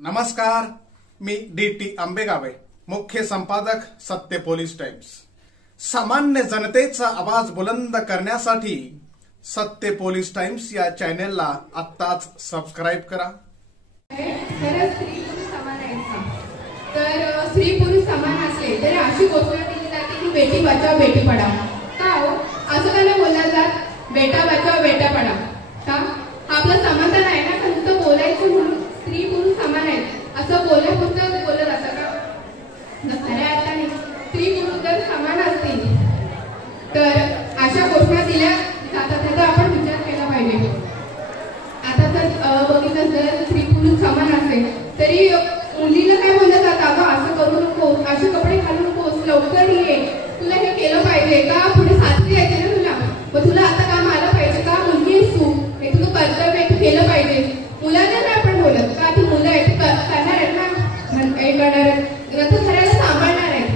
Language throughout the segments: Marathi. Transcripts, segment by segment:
नमस्कार, मी डी.टी. आंबेगावे, मुख्य संपादक सत्य पोलीस टाइम्स। सामान्य जनतेचा आवाज बुलंद करण्यासाठी सत्य पोलीस टाइम्स या चॅनेलला आत्ताच सबस्क्राइब करा। तर स्त्री पुरुष समान असले तरी अशी घोषणा केली जाते की बेटी बचाओ बेटी पढाओ। का हो असं का नाही बोललं जात बेटा बचाओ बेटा पढाओ? का आपलं समाधान आहे ना? का नुसतं बोलायचं म्हणून स्त्री पुरुष समान आहेत असं बोलण्यापुरतं बोललं जातं का? खऱ्या अर्थाने स्त्री पुरुष जर समान असतील तर अशा घोषणा दिल्या जातात त्याचा आपण विचार केला पाहिजे। आता तर बघितलं जर स्त्री पुरुष समान असेल तरी मुलीला काय बोललं जातं, अगं असं करू नको, असे कपडे घालू नकोस, लवकर ये, तुला हे केलं पाहिजे का, पुढे सासरी यायचे ना तुला, मग तुला आता काम आलं पाहिजे का, मुलगी आहेस तू, हे तुझं कर्तव्य आहे, तू केलं पाहिजे। मुलांना नाही आपण बोलत का, ती मुलं आहेत करणार आहेत ना, हे करणार आहेत, ग्रंथ खऱ्याला सांभाळणार आहेत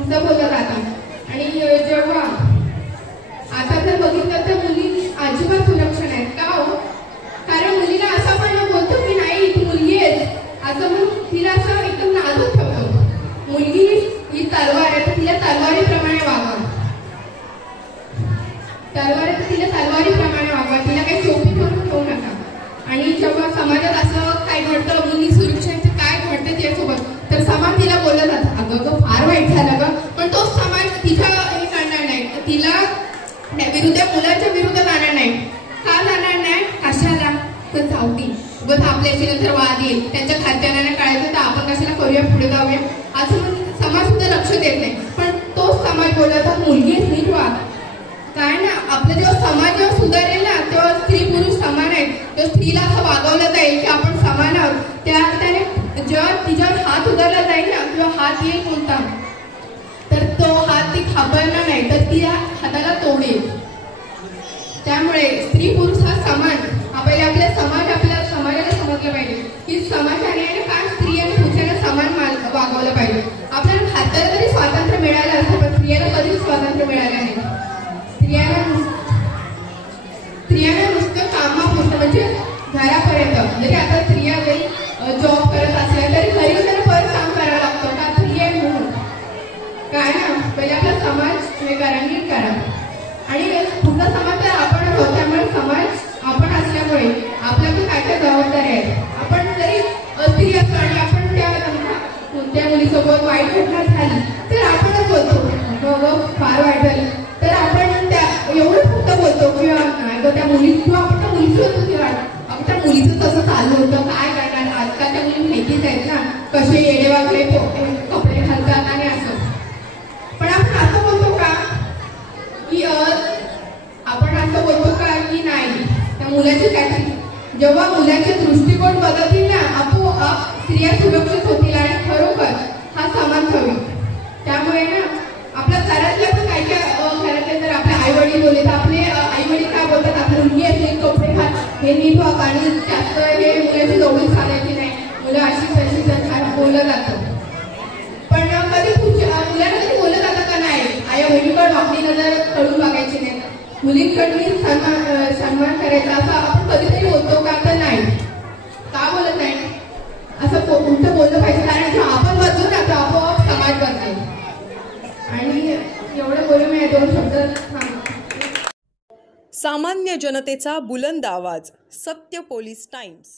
असं बोललं जातं। आणि जेव्हा आता जर बघितलं तर मुली अजिबात सुरक्षण आहेत का हो? कारण मुलीला असं पण बोलतो की नाही तू मुलगी आहेस असं म्हणून तिला असं एकदम नाजूक ठेवतो। मुलगी ही तलवार आहे तर तिला तलवारीप्रमाणे वागवा, तलवार आहे तर तिला तलवारीप्रमाणे वागवा, तिला काही शोभीत करून ठेवू नका। आणि जेव्हा समाजात असं काय घडतं, मुली सुरक्षेचं काय घडतं तिच्यासोबत, तर समाज तिला बोललं जातं अगं फार वाईट झालं ग, पण तोच समाज तिच्या हे करणार नाही, तिला विरुद्ध मुलाच्या विरुद्ध जाणार नाही। का जाणार नाही? कशाला? तर जाऊती बस आपल्याशी नंतर वाद येईल, त्यांच्या खात्याने काढायचं तर आपण कशाला करूया, पुढे जाऊया असं म्हणून समाज सुद्धा लक्ष देत नाही। पण तोच समाज बोलत मुलगी नीट वाग, काय ना आपला जेव्हा समाज जेव्हा सुधारेल ना तेव्हा स्त्री पुरुष समान आहेत, तेव्हा स्त्रीला असं वागवलं जाईल की आपण समान आहोत। त्याने जेव्हा तिच्यावर हात उधरला जाईल ना किंवा हात येईल कोणता तर तो हात ती खापरणार नाही तर ती हाताला तोडेल। त्यामुळे स्त्री पुरुष हा समान आपल्या समाजाला समजलं पाहिजे की समाजाने काय स्त्री आणि पुरुषाला समान वागवलं पाहिजे। आपल्याला भारताला तरी स्वातंत्र्य मिळालं असतं पण स्त्रियाला कधीच स्वातंत्र्य मिळालं नाही। स्त्रियांना नुसतं कामापुरतं म्हणजे घरापर्यंत, जरी आता स्त्रिया जरी जॉब करत असल्या तरी घरी त्यांना परत काम करावं लागतं का स्त्री आहे म्हणून, काय ना पहिले आपला समाज हे करा, नीट करा। आणि पुढचा समाज तर आपण आहोत, त्यामुळे समाज आपण असल्यामुळे आपल्याकडे काय काय जबाबदारी आहे। आपण जरी स्त्री असतो आणि आपण त्या कोणत्या मुलीसोबत वाईट घटना झाली तर आपणच बोलतो फार वाईट झालं, तर आपण त्या एवढं फक्त बोलतो किंवा नाही ग त्या मुली किंवा आपण त्या मुलीची होतो किंवा आपण त्या मुलीचं तसं चाललं होतं, काय करणार, आजकालच्या मुली माहितीच आहेत ना कसे येडेवाकडे कपडे घालतात आणि असं। पण आपण असं बोलतो का की आपण असं बोलतो का की नाही त्या मुलाची काय, जेव्हा मुलांचे दृष्टिकोन बदलतील ना आपोआप स्त्रिया सुरक्षित होतील आणि खरोखर हा समाज होईल। त्यामुळे ना आपल्या घरातल्या पण काय घरातले जर आपले आई वडील बोलले तर आपले आई वडील काय बोलतात, आपली मुलगी असते कपडे घाल, हे नीट वाग आणि जास्त हे मुलाची जवळीक चालायची नाही, मुलं अशी तशी बोललं जातं। पण कधी मुलांना कधी बोललं जातं का नाही आई मुलीकडे आपली नजर कळून बघायची नाही, मुलींकडे सन्मान करायचा असं आपण कधीतरी बोलतो का? तर नाही, का बोलत नाही असं उलट बोललं पाहिजे, कारण जेव्हा आपण बदलू ना तर आपोआप समाज बदलेल। आणि एवढं बोलून मी 2 शब्द सामान्य जनतेचा बुलंद आवाज, सत्य पोलीस टाइम्स।